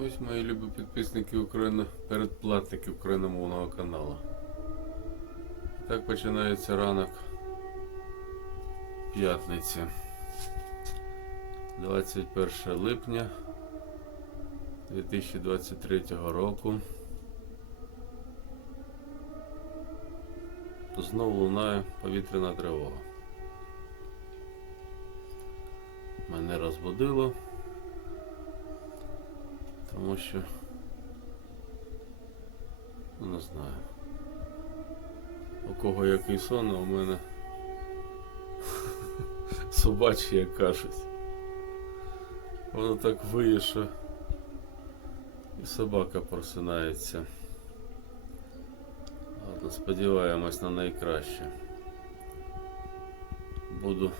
Ось мої любі підписники Україна, передплатники україномовного каналу. Так починається ранок п'ятниці. 21 липня 2023 року. Знову лунає повітряна тривога. Мене розбудило, тому що ну, не знаю. У кого який сон, а у мене собачий як кажуть. Воно так виє, що і собака просинається. Ладно, сподіваємось на найкраще. Буду.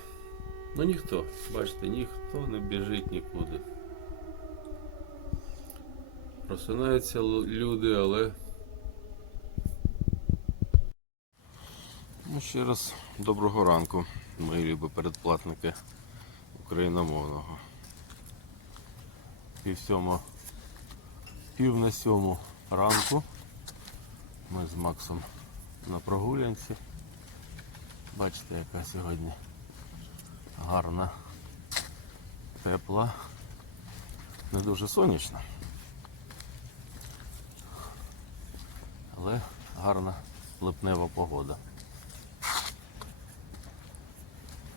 Ну ніхто, бачите, ніхто не біжить нікуди. Просинаються люди, але. Ну, ще раз доброго ранку, мої любі передплатники україномовного. Пів сьомо, пів на сьому ранку. Ми з Максом на прогулянці. Бачите, яка сьогодні гарна, тепла, не дуже сонячна. Але гарна липнева погода.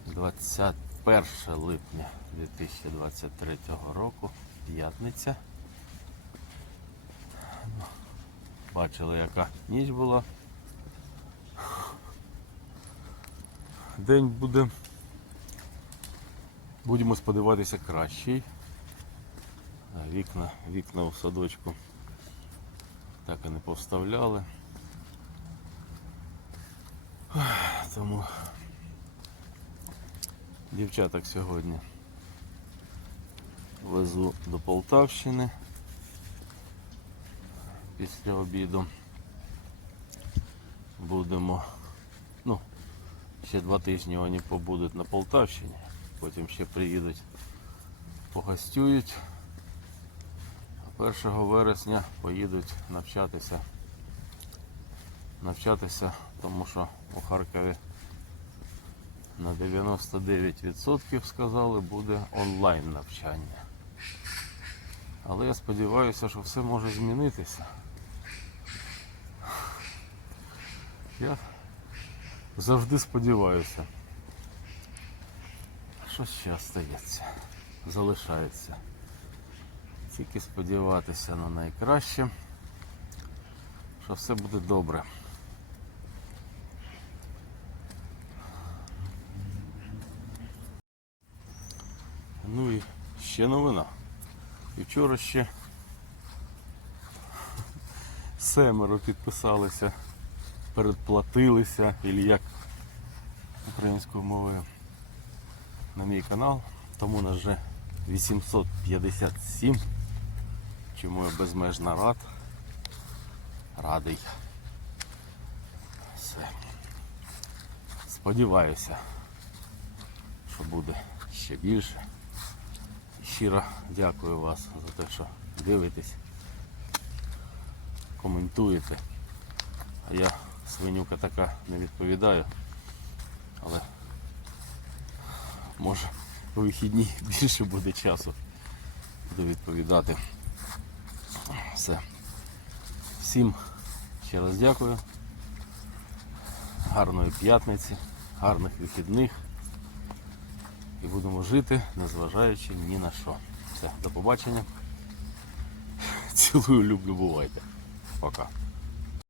21 липня 2023 року, п'ятниця. Бачили, яка ніч була. День буде, будемо сподіватися, кращий. Вікна, вікна у садочку так і не повставляли. Тому дівчаток сьогодні везу до Полтавщини після обіду. Будемо, ну, ще два тижні вони побудуть на Полтавщині, потім ще приїдуть, погостюють. А 1 вересня поїдуть навчатися. Навчатися, тому що у Харкові на 99% сказали буде онлайн навчання. Але я сподіваюся, що все може змінитися. Я завжди сподіваюся. Що ще стається? Залишається. Тільки сподіватися на найкраще, що все буде добре. Ну і ще новина. І вчора ще семеро підписалися, передплатилися, і як українською мовою на мій канал. Тому нас вже 857. Чому я безмежно рад. Радий. Все. Сподіваюся, що буде ще більше. Щиро дякую вас за те, що дивитесь, коментуєте. А я свинюка така не відповідаю, але може у вихідні більше буде часу. Буду відповідати. Все. Всім ще раз дякую. Гарної п'ятниці, гарних вихідних. І будемо жити, незважаючи ні на що. Все, до побачення. Цілую, люблю, бувайте. Пока.